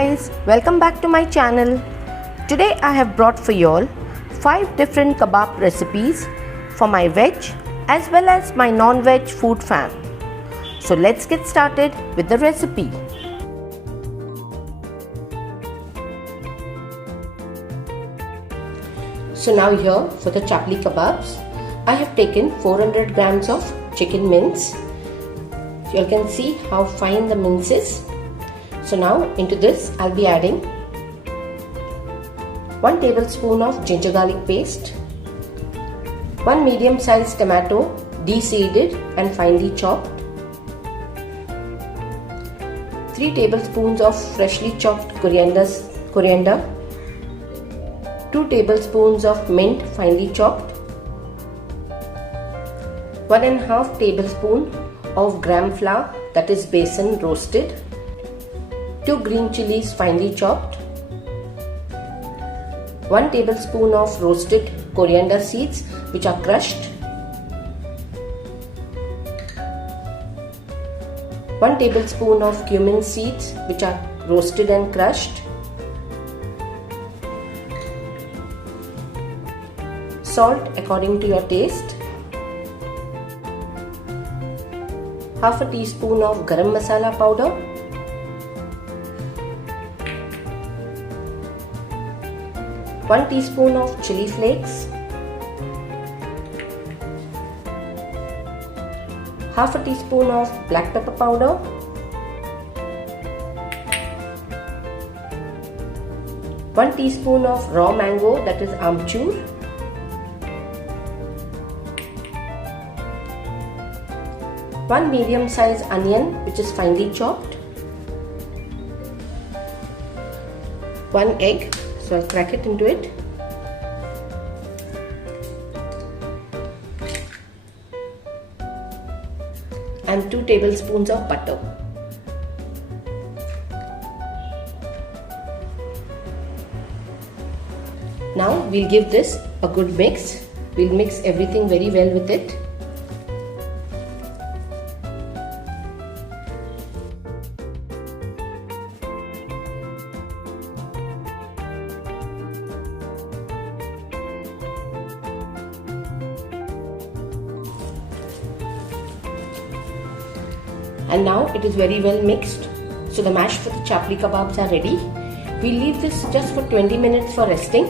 guys, welcome back to my channel. Today I have brought for you all 5 different kebab recipes for my veg as well as my non-veg food fam. So let's get started with the recipe. So now here for the chapli kebabs, I have taken 400 grams of chicken mince. You can see how fine the mince is. So now into this I'll be adding 1 tablespoon of ginger garlic paste, 1 medium sized tomato de-seeded and finely chopped, 3 tablespoons of freshly chopped coriander, 2 tablespoons of mint finely chopped, 1.5 tablespoon of gram flour, that is besan roasted, 2 green chilies finely chopped, 1 tablespoon of roasted coriander seeds which are crushed, 1 tablespoon of cumin seeds which are roasted and crushed, salt according to your taste, half a teaspoon of garam masala powder, 1 teaspoon of chili flakes, half a teaspoon of black pepper powder, 1 teaspoon of raw mango, that is amchur, 1 medium sized onion which is finely chopped, 1 egg. So I'll crack it into it. And 2 tablespoons of butter. Now we'll give this a good mix. We'll mix everything very well with it. And now it is very well mixed. So the mash for the chapli kebabs are ready. We'll leave this just for 20 minutes for resting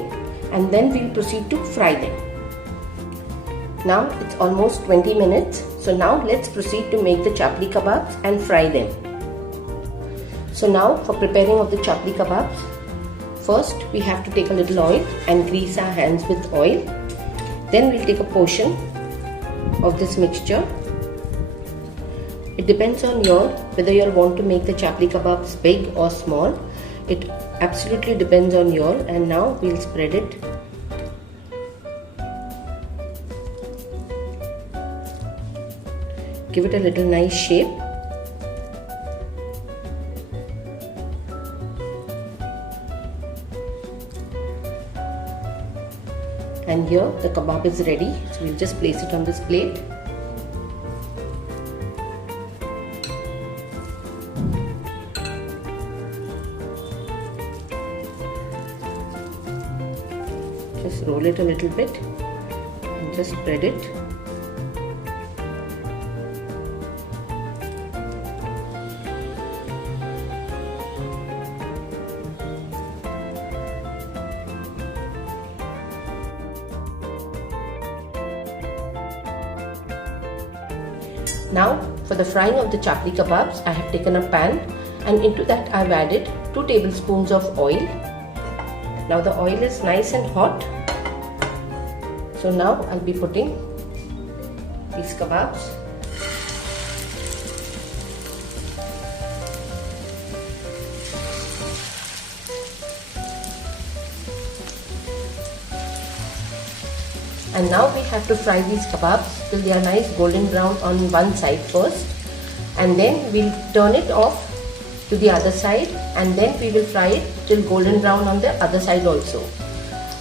and then we'll proceed to fry them. Now it's almost 20 minutes. So now let's proceed to make the chapli kebabs and fry them. So now for preparing of the chapli kebabs, first we have to take a little oil and grease our hands with oil. Then we'll take a portion of this mixture. It depends on whether you want to make the chapli kebabs big or small. It absolutely depends on and now we'll spread it. Give it a little nice shape. And here the kebab is ready. So we'll just place it on this plate. Just roll it a little bit and just spread it. Now for the frying of the chapli kebabs, I have taken a pan and into that I have added 2 tablespoons of oil. Now the oil is nice and hot. So now I'll be putting these kebabs. And now we have to fry these kebabs till they are nice golden brown on one side first. And then we'll turn it off to the other side and then we will fry it till golden brown on the other side also.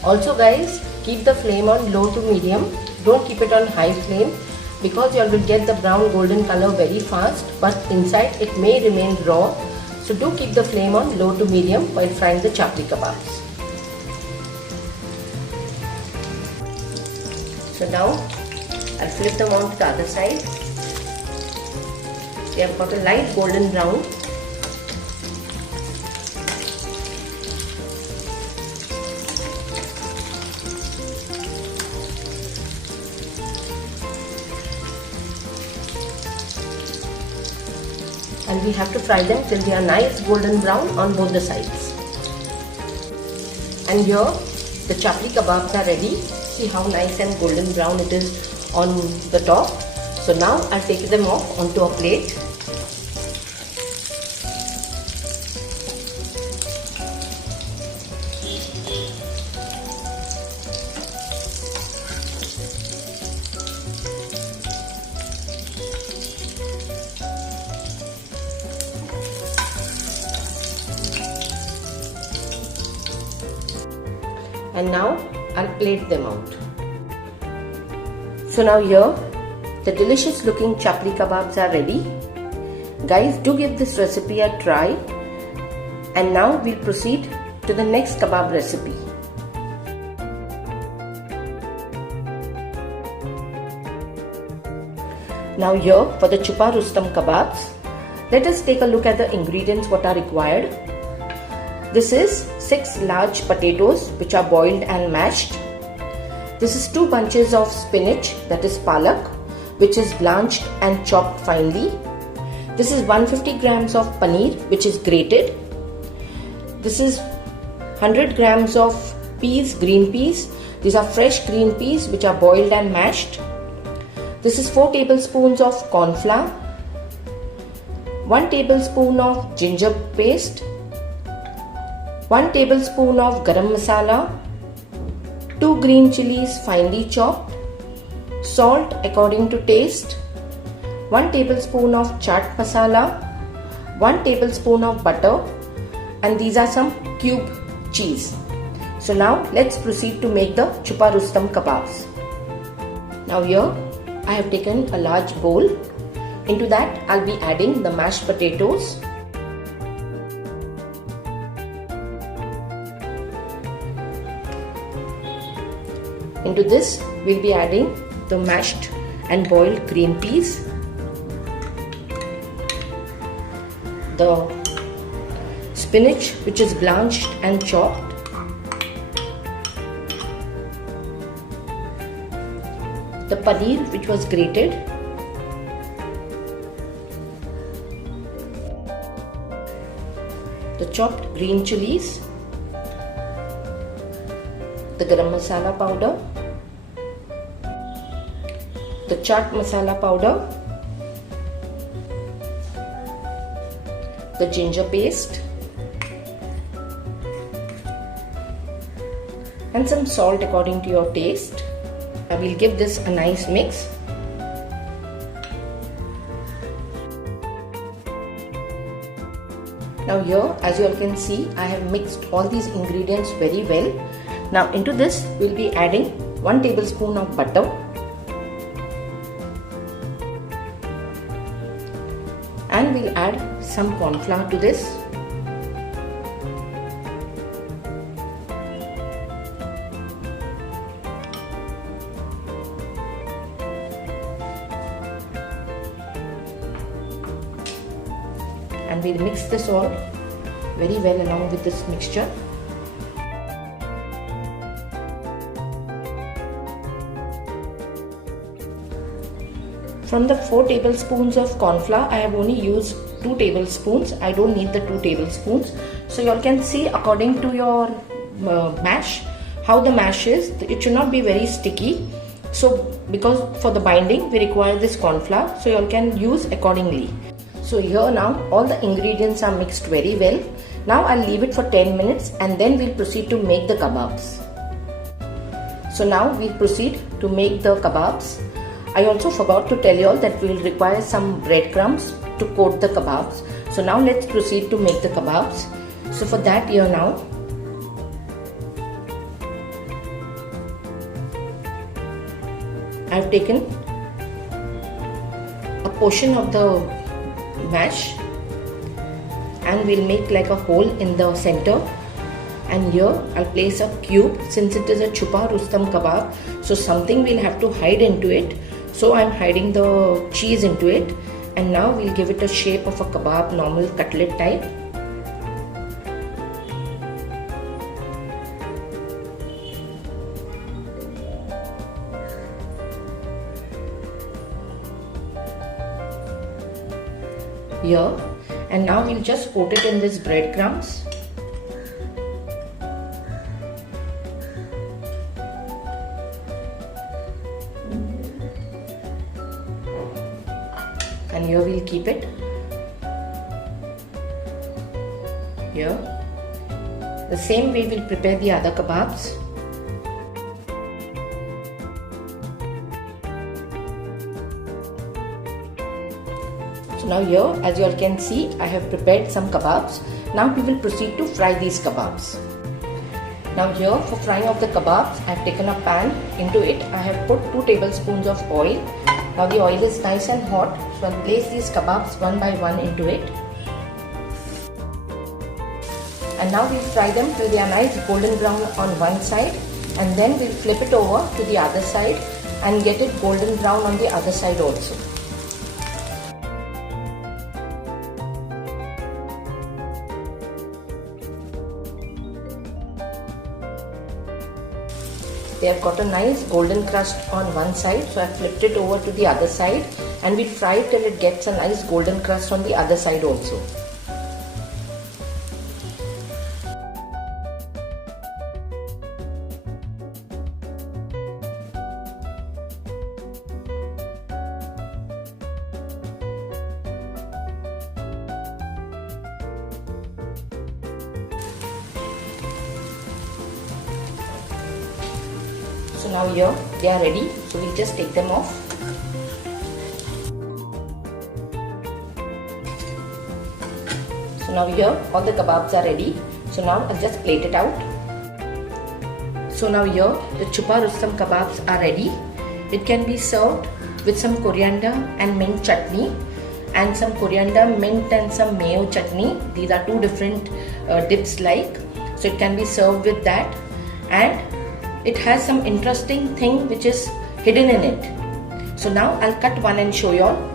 Also guys, keep the flame on low to medium. Don't keep it on high flame because you will get the brown golden color very fast, but inside it may remain raw. So do keep the flame on low to medium while frying the chapli kebabs. So now I'll flip them on to the other side. They have got a light golden brown. And we have to fry them till they are nice golden brown on both the sides. And here the chapli kebabs are ready. See how nice and golden brown it is on the top. So now I'll take them off onto a plate. And now I'll plate them out. So now here the delicious looking chapli kebabs are ready. Guys, do give this recipe a try. And now we'll proceed to the next kebab recipe. Now here for the Chupa Rustam kebabs, let us take a look at the ingredients what are required. This is 6 large potatoes which are boiled and mashed. This is 2 bunches of spinach, that is palak, which is blanched and chopped finely. This is 150 grams of paneer which is grated. This is 100 grams of peas, green peas. These are fresh green peas which are boiled and mashed. This is 4 tablespoons of corn flour, 1 tablespoon of ginger paste, 1 tablespoon of garam masala, 2 green chilies finely chopped, salt according to taste, 1 tablespoon of chaat masala, 1 tablespoon of butter, and these are some cube cheese. So now let's proceed to make the Chupa Rustam kebabs. Now here I have taken a large bowl. Into that I'll be adding the mashed potatoes. Into this we'll be adding the mashed and boiled green peas, the spinach which is blanched and chopped, the paneer which was grated, the chopped green chilies, the garam masala powder, the chaat masala powder, the ginger paste, and some salt according to your taste. I will give this a nice mix. Now here, as you all can see, I have mixed all these ingredients very well. Now into this we'll be adding 1 tablespoon of butter, and we'll add some corn flour to this. And we'll mix this all very well along with this mixture. From the 4 tablespoons of corn flour, I have only used 2 tablespoons. I don't need the 2 tablespoons. So you all can see according to your mash, how the mash is. It should not be very sticky. So because for the binding we require this corn flour, so you all can use accordingly. So here now all the ingredients are mixed very well. Now I'll leave it for 10 minutes and then we'll proceed to make the kebabs. So now we'll proceed to make the kebabs. I also forgot to tell you all that we'll require some breadcrumbs to coat the kebabs. So now let's proceed to make the kebabs. So for that here now, I've taken a portion of the mash and we'll make like a hole in the center. And here I'll place a cube. Since it is a Chupa Rustam kebab, so something we'll have to hide into it. So I'm hiding the cheese into it. And now we'll give it a shape of a kebab, normal cutlet type. Here, and now we'll just coat it in this breadcrumbs. And here we'll keep it. Here. The same way we'll prepare the other kebabs. So now here, as you all can see, I have prepared some kebabs. Now we will proceed to fry these kebabs. Now here, for frying of the kebabs, I have taken a pan. Into it, I have put 2 tablespoons of oil. Now the oil is nice and hot, so I'll place these kebabs one by one into it. And now we'll fry them till they are nice golden brown on one side, and then we'll flip it over to the other side and get it golden brown on the other side also. They have got a nice golden crust on one side, so I flipped it over to the other side, and we'll fry it till it gets a nice golden crust on the other side also. So now here they are ready, so we'll just take them off. So now here all the kebabs are ready, so now I'll just plate it out. So now here the Chupa Rustam kebabs are ready. It can be served with some coriander and mint chutney, and some coriander, mint and some mayo chutney. These are 2 different dips like, so it can be served with that. And it has some interesting thing which is hidden in it. So now I'll cut one and show you all.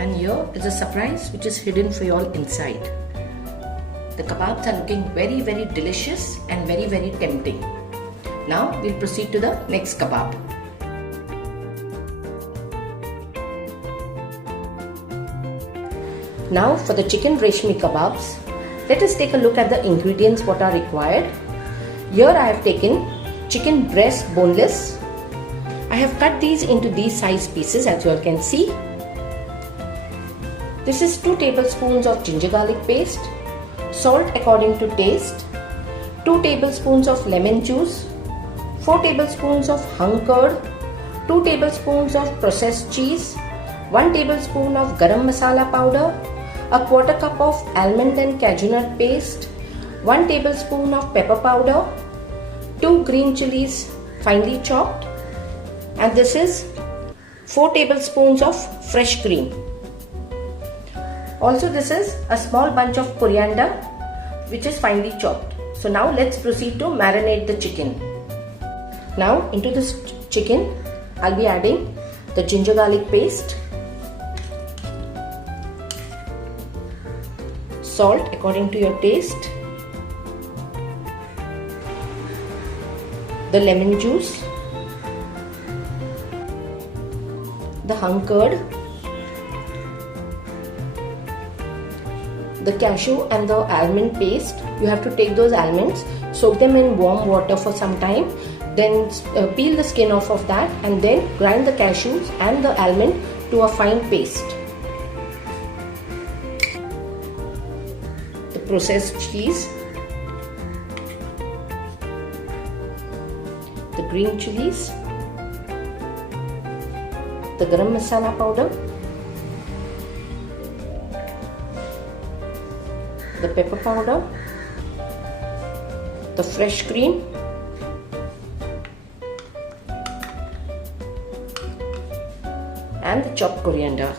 And here is a surprise which is hidden for you all inside. The kebabs are looking very delicious and very tempting. Now we'll proceed to the next kebab. Now for the chicken reshmi kebabs, let us take a look at the ingredients what are required. Here I have taken chicken breast boneless. I have cut these into these size pieces, as you all can see. This is 2 tablespoons of ginger garlic paste, salt according to taste, 2 tablespoons of lemon juice, 4 tablespoons of hung curd, 2 tablespoons of processed cheese, 1 tablespoon of garam masala powder, a quarter cup of almond and cashew nut paste, 1 tablespoon of pepper powder, 2 green chilies finely chopped, and this is 4 tablespoons of fresh cream. Also this is a small bunch of coriander which is finely chopped. So now let's proceed to marinate the chicken. Now into this chicken I'll be adding the ginger garlic paste, salt according to your taste, the lemon juice, the hung curd, the cashew and the almond paste. You have to take those almonds, soak them in warm water for some time, then peel the skin off of that, and then grind the cashews and the almond to a fine paste. The processed cheese, the green chilies, the garam masala powder, the pepper powder, the fresh cream, and the chopped coriander.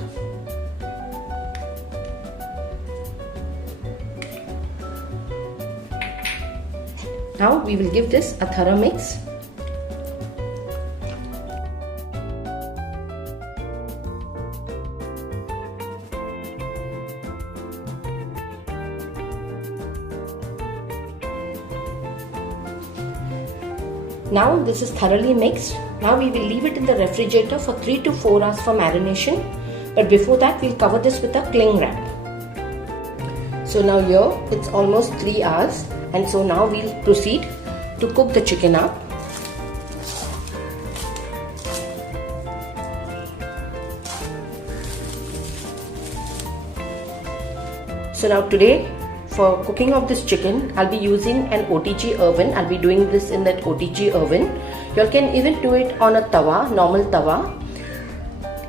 Now we will give this a thorough mix. Now this is thoroughly mixed. Now we will leave it in the refrigerator for 3 to 4 hours for marination. But before that, we'll cover this with a cling wrap. So now here it's almost 3 hours, and so now we'll proceed to cook the chicken up. So now today, for cooking of this chicken, I'll be using an OTG oven. I'll be doing this in that OTG oven. You can even do it on a tawa, normal tawa.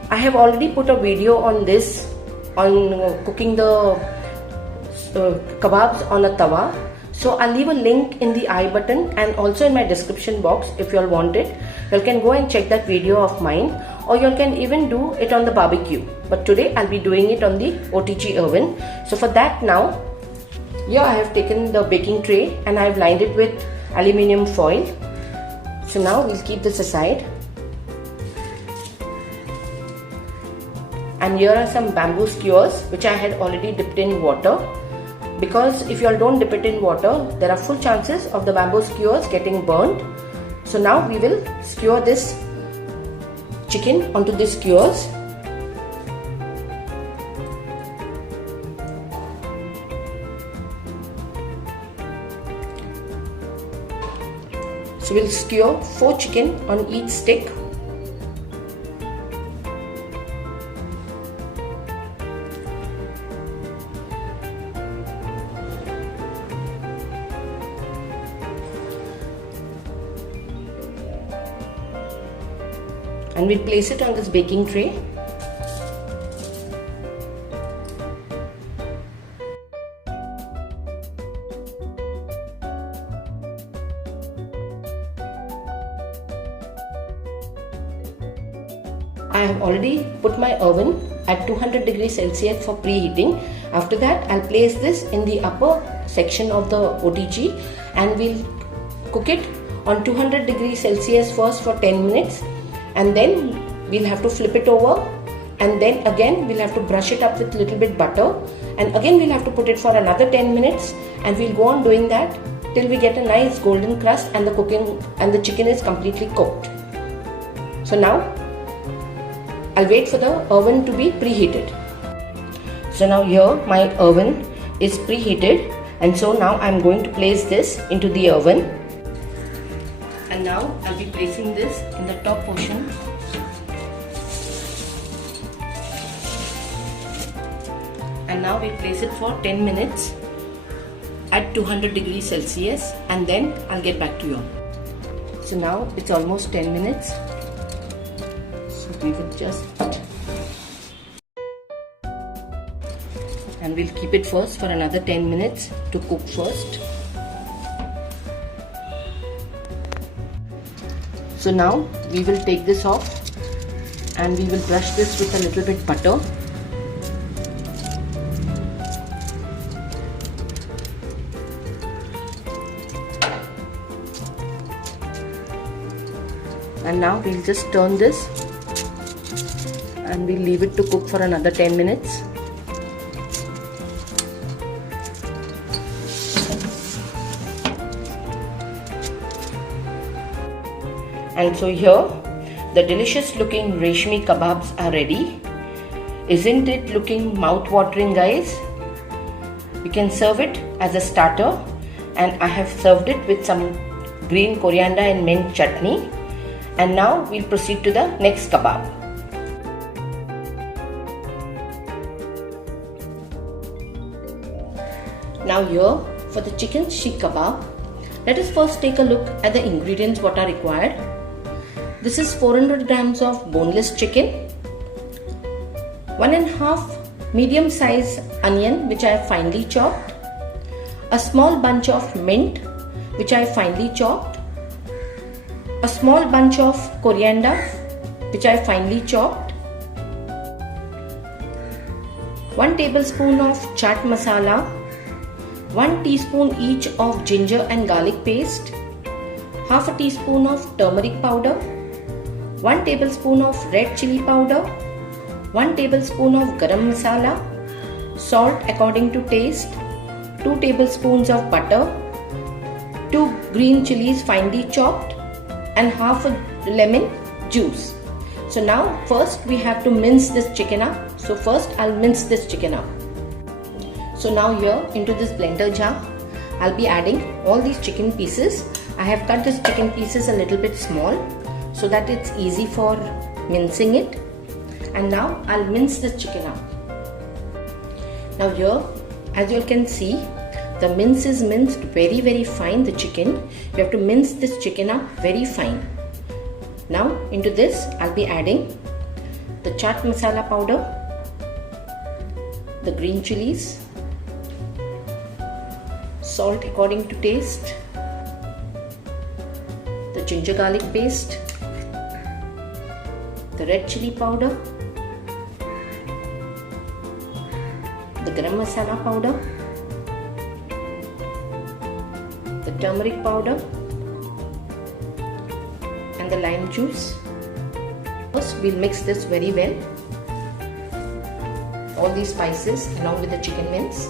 I have already put a video on this, on cooking the kebabs on a tawa. So I'll leave a link in the I button and also in my description box if you all want it. You can go and check that video of mine, or you can even do it on the barbecue. But today I'll be doing it on the OTG oven. So for that now, here I have taken the baking tray and I have lined it with aluminium foil. So now we'll keep this aside. And here are some bamboo skewers which I had already dipped in water. Because if you all don't dip it in water, there are full chances of the bamboo skewers getting burnt. So now we will skewer this chicken onto these skewers. So we'll skewer 4 chicken on each stick. And we'll place it on this baking tray. I have already put my oven at 200 degrees Celsius for preheating. After that, I'll place this in the upper section of the OTG and we'll cook it on 200 degrees Celsius first for 10 minutes. And then we'll have to flip it over, and then again we'll have to brush it up with little bit butter, and again we'll have to put it for another 10 minutes, and we'll go on doing that till we get a nice golden crust and the chicken is completely cooked. So now I'll wait for the oven to be preheated. So now here my oven is preheated, and so now I'm going to place this into the oven. And now I'll be placing this in the top portion. And now we place it for 10 minutes at 200 degrees Celsius, and then I'll get back to you. So now it's almost 10 minutes. So we will just, and we'll keep it first for another 10 minutes to cook first. So now we will take this off and we will brush this with a little bit butter. And now we'll just turn this and we'll leave it to cook for another 10 minutes. And so here the delicious looking reshmi kebabs are ready. Isn't it looking mouth-watering, guys? You can serve it as a starter, and I have served it with some green coriander and mint chutney. And now we'll proceed to the next kebab. Now here for the chicken sheikh kebab, Let us first take a look at the ingredients what are required. This is 400 grams of boneless chicken, 1.5 medium size onion which I have finely chopped, a small bunch of mint which I have finely chopped, a small bunch of coriander which I have finely chopped, 1 tablespoon of chaat masala, 1 teaspoon each of ginger and garlic paste, half a teaspoon of turmeric powder, 1 tablespoon of red chili powder, 1 tablespoon of garam masala, salt according to taste, 2 tablespoons of butter, 2 green chilies finely chopped, and half a lemon juice. So now first we have to mince this chicken up. So first I'll mince this chicken up. So now here into this blender jar, I'll be adding all these chicken pieces. I have cut this chicken pieces a little bit small so that it's easy for mincing it. And now I'll mince this chicken up. Now here, as you can see, the mince is minced very fine, the chicken. You have to mince this chicken up very fine. Now into this I'll be adding the chaat masala powder, the green chilies, salt according to taste, the ginger garlic paste, the red chili powder, the garam masala powder, the turmeric powder, and the lime juice. First we'll mix this very well, all these spices along with the chicken mince.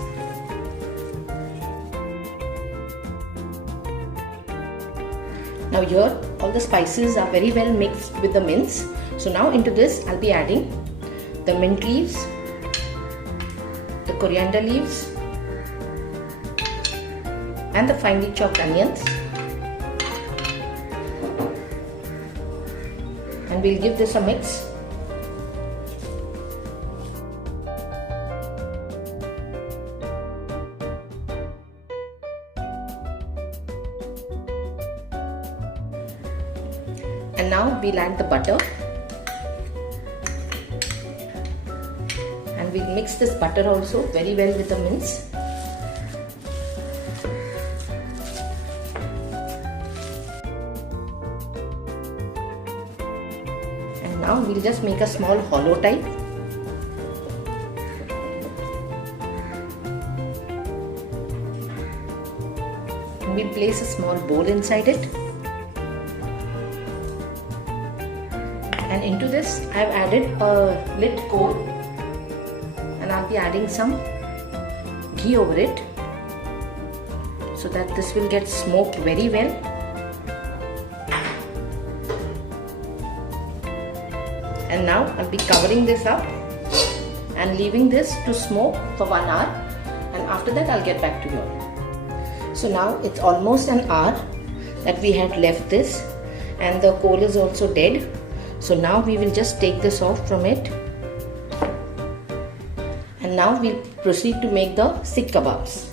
Now here all the spices are very well mixed with the mince. So now into this I'll be adding the mint leaves, the coriander leaves, and the finely chopped onions. And we'll give this a mix. And now we'll add the butter. And we'll mix this butter also very well with the mince. And now we'll just make a small hollow type. And we'll place a small bowl inside it. And into this I have added a lit coal, and I'll be adding some ghee over it so that this will get smoked very well. And now I'll be covering this up and leaving this to smoke for 1 hour, and after that I'll get back to you. So now it's almost an hour that we had left this, and the coal is also dead. So now we will just take this off from it, and now we'll proceed to make the sikh kebabs.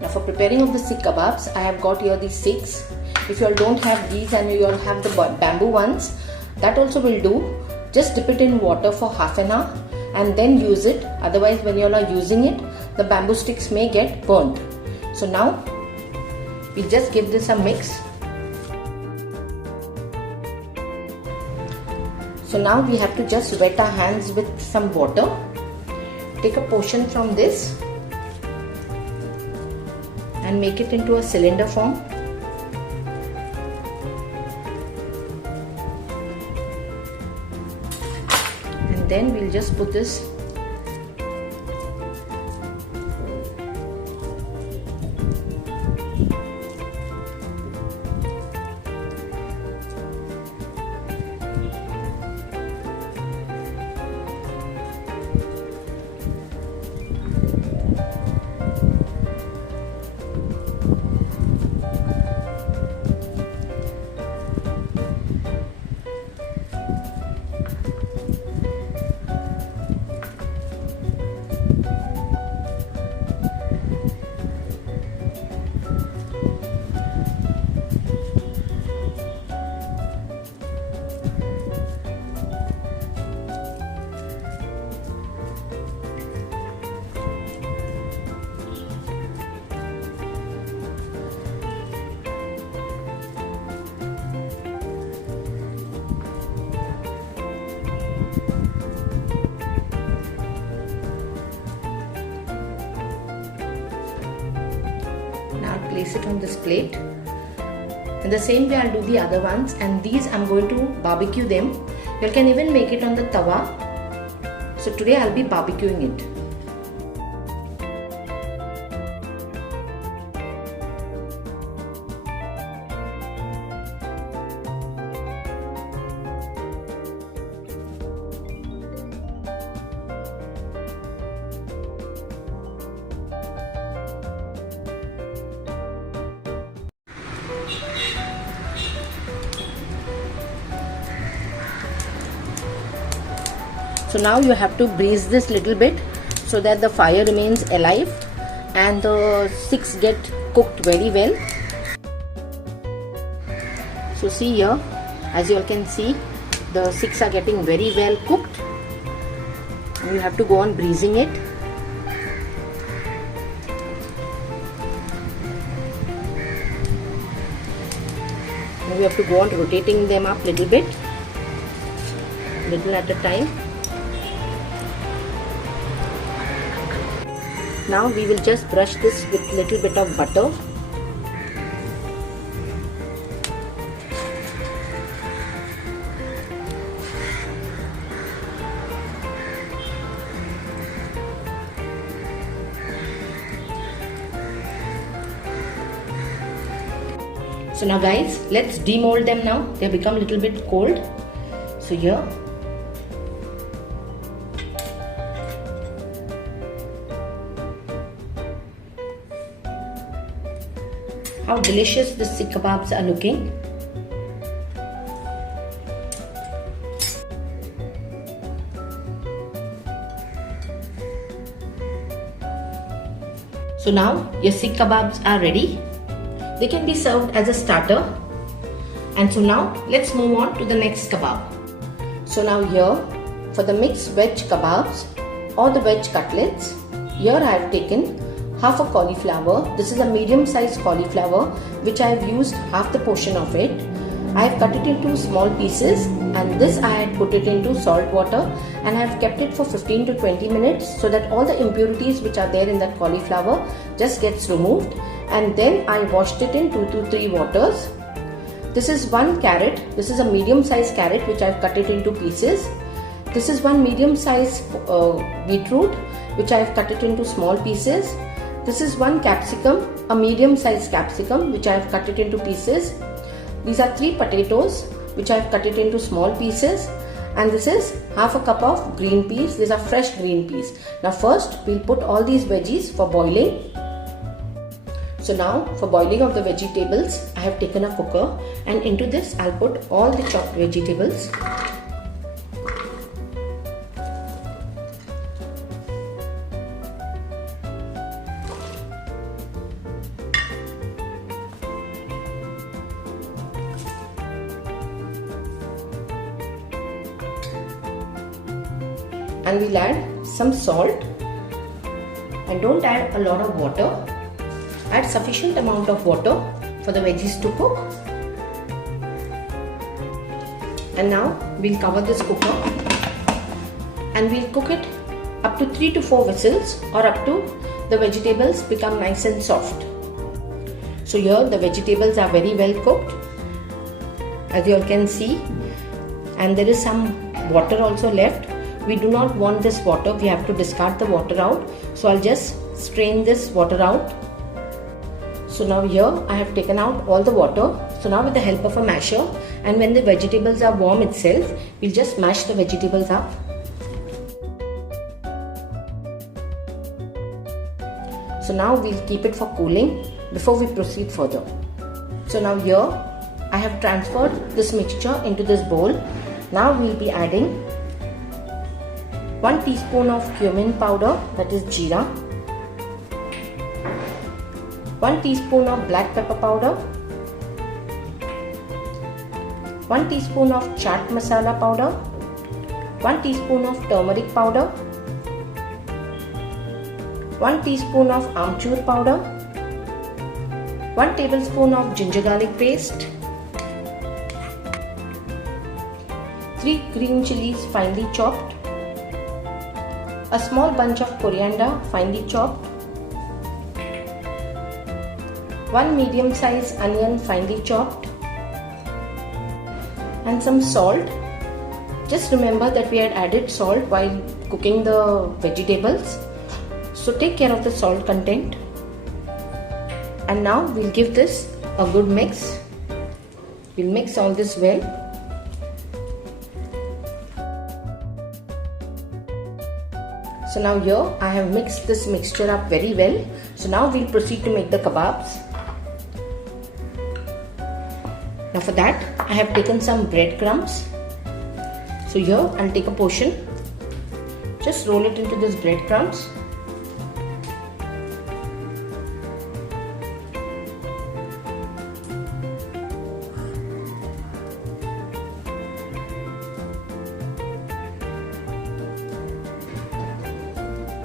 Now for preparing of the sikh kebabs, I have got here these sikhs. If you all don't have these and you all have the bamboo ones, that also will do. Just dip it in water for half an hour and then use it. Otherwise when you all are using it, the bamboo sticks may get burnt. So now we'll just give this a mix. So now we have to just wet our hands with some water. Take a portion from this and make it into a cylinder form. And then we'll just put this place it on this plate. In the same way I'll do the other ones, and these I'm going to barbecue them. You can even make it on the tawa. So today I'll be barbecuing it. So now you have to braise this little bit so that the fire remains alive and the sticks get cooked very well. So see here, as you all can see, the sticks are getting very well cooked. You have to go on braising it. Now we have to go on rotating them up little bit, little at a time. Now we will just brush this with little bit of butter. So now guys, let's demold them now. They have become a little bit cold. So here, how delicious the sikh kebabs are looking. So now your sikh kebabs are ready. They can be served as a starter. And so now let's move on to the next kebab. So now here, for the mixed veg kebabs or the veg cutlets, here I have taken half a cauliflower. This is a medium sized cauliflower which I have used half the portion of it. I have cut it into small pieces, and this I had put it into salt water, and I have kept it for 15 to 20 minutes so that all the impurities which are there in that cauliflower just gets removed. And then I washed it in 2 to 3 waters. This is one carrot. This is a medium sized carrot which I have cut it into pieces. This is one medium sized beetroot which I have cut it into small pieces. This is one capsicum, a medium sized capsicum which I have cut it into pieces. These are 3 potatoes which I have cut it into small pieces. And this is half a cup of green peas. These are fresh green peas. Now first we'll put all these veggies for boiling. So now for boiling of the vegetables, I have taken a cooker, and into this I'll put all the chopped vegetables. And we'll add some salt, and don't add a lot of water. Add sufficient amount of water for the veggies to cook. And now we'll cover this cooker and we'll cook it up to 3 to 4 whistles, or up to the vegetables become nice and soft. So here the vegetables are very well cooked, as you all can see, and there is some water also left. We do not want this water, we have to discard the water out. So I'll just strain this water out. So now here I have taken out all the water. So now with the help of a masher, and when the vegetables are warm itself, we'll just mash the vegetables up. So now we'll keep it for cooling before we proceed further. So now here I have transferred this mixture into this bowl. Now we'll be adding 1 teaspoon of cumin powder, that is jeera, 1 teaspoon of black pepper powder, 1 teaspoon of chaat masala powder, 1 teaspoon of turmeric powder, 1 teaspoon of amchur powder, 1 tablespoon of ginger garlic paste, 3 green chilies finely chopped, a small bunch of coriander finely chopped, 1 medium-sized onion finely chopped, and some salt. Just remember that we had added salt while cooking the vegetables, so take care of the salt content. And now we'll give this a good mix. We'll mix all this well. So now here I have mixed this mixture up very well. So now we'll proceed to make the kebabs. Now for that I have taken some breadcrumbs. So here I'll take a portion. Just roll it into this breadcrumbs.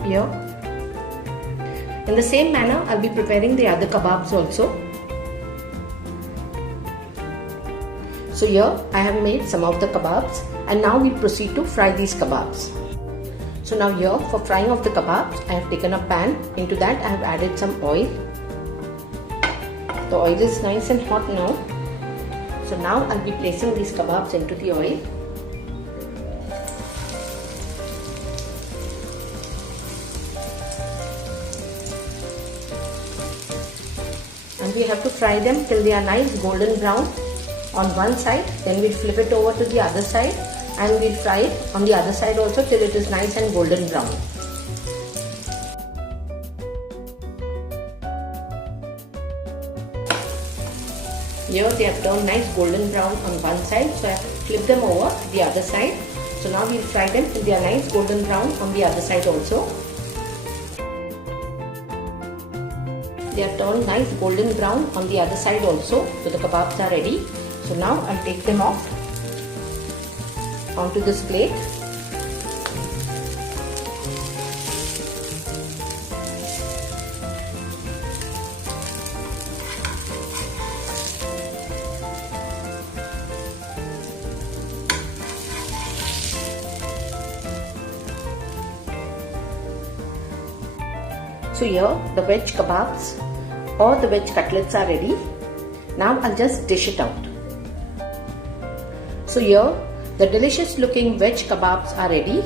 Here. In the same manner, I'll be preparing the other kebabs also. So here I have made some of the kebabs, and now we'll proceed to fry these kebabs. So now here for frying of the kebabs, I have taken a pan. Into that I have added some oil. The oil is nice and hot now. So now I'll be placing these kebabs into the oil. And we have to fry them till they are nice golden brown on one side. Then we'll flip it over to the other side and we'll fry it on the other side also till it is nice and golden brown. Here they have turned nice golden brown on one side, so I have to flip them over to the other side. So now we'll fry them till they are nice golden brown on the other side also. They have turned nice golden brown on the other side also, so the kebabs are ready. So now I'll take them off onto this plate. So here the veg kebabs or the veg cutlets are ready. Now I'll just dish it out. So here the delicious looking veg kebabs are ready.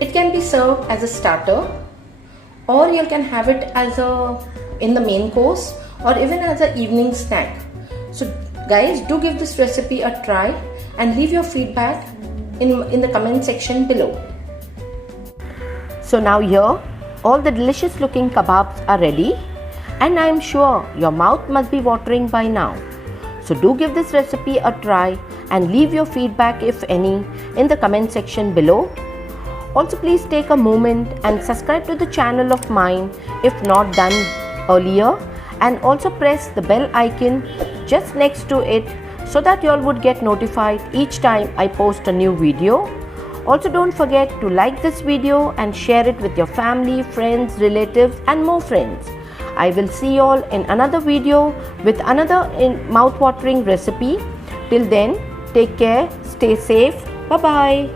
It can be served as a starter, or you can have it as in the main course, or even as an evening snack. So guys, do give this recipe a try and leave your feedback in the comment section below. So now here all the delicious looking kebabs are ready, and I am sure your mouth must be watering by now. So do give this recipe a try and leave your feedback, if any, in the comment section below. Also please take a moment and subscribe to the channel of mine if not done earlier, and also press the bell icon just next to it so that you all would get notified each time I post a new video. Also don't forget to like this video and share it with your family, friends, relatives and more friends. I will see you all in another video with another mouth-watering recipe. Till then, take care, stay safe, bye-bye.